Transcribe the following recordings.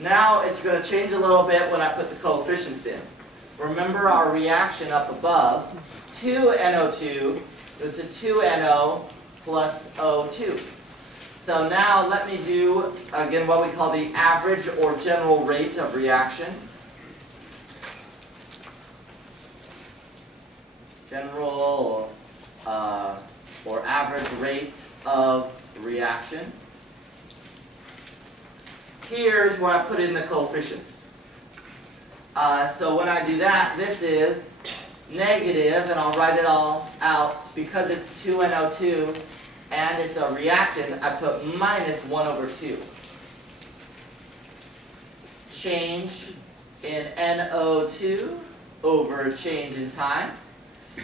Now it's going to change a little bit when I put the coefficients in. Remember our reaction up above, 2NO2 goes to 2NO plus O2. So now let me do, again, what we call the average or general rate of reaction. General or average rate of reaction. Here's where I put in the coefficients. So when I do that, this is negative, and I'll write it all out. Because it's 2NO2 and it's a reactant, I put minus 1 over 2. Change in NO2 over change in time.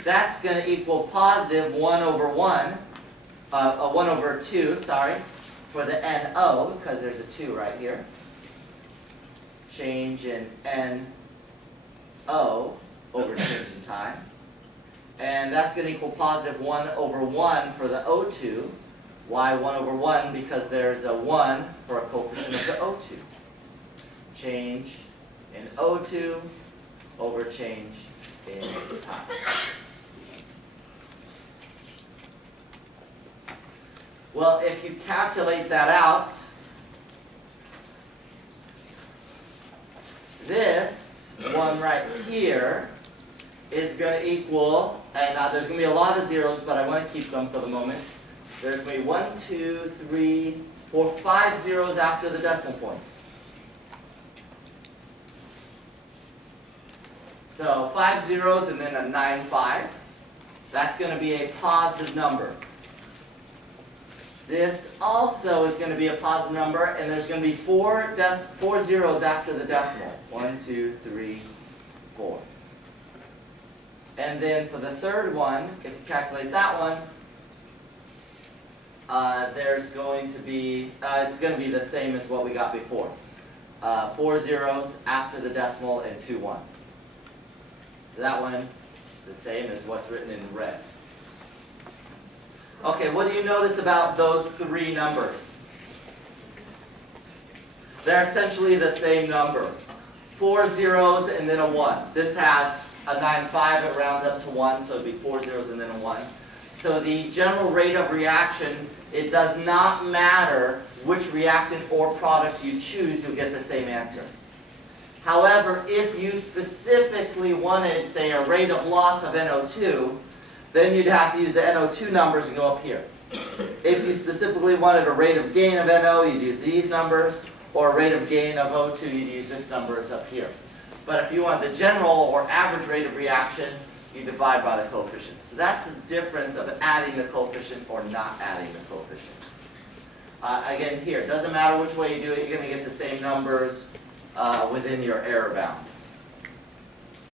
That's going to equal positive 1 over 1, 1 over 2, sorry, for the NO, because there's a 2 right here. Change in NO over change in time. And that's going to equal positive 1 over 1 for the O2. Why 1 over 1? Because there's a 1 for a coefficient of the O2. Change in O2 over change in time. Well, if you calculate that out, this one right here is going to equal, and there's going to be a lot of zeros, but I want to keep them for the moment. There's going to be 1, 2, 3, 4, 5 zeros after the decimal point. So 5 zeros and then a 9, 5. That's going to be a positive number. This also is going to be a positive number, and there's going to be 4 zeros after the decimal. 1, 2, 3, 4. And then for the third one, if you calculate that one, there's going to be, it's going to be the same as what we got before. 4 zeros after the decimal and 2 ones. So that one is the same as what's written in red. Okay, what do you notice about those 3 numbers? They're essentially the same number. 4 zeros and then a 1. This has a 9, 5, it rounds up to 1, so it would be 4 zeros and then a 1. So the general rate of reaction, it does not matter which reactant or product you choose, you'll get the same answer. However, if you specifically wanted, say, a rate of loss of NO2, then you'd have to use the NO2 numbers and go up here. If you specifically wanted a rate of gain of NO, you'd use these numbers, or a rate of gain of O2, you'd use this numbers up here. But if you want the general or average rate of reaction, you divide by the coefficient. So that's the difference of adding the coefficient or not adding the coefficient. Again, here, it doesn't matter which way you do it, you're going to get the same numbers within your error bounds.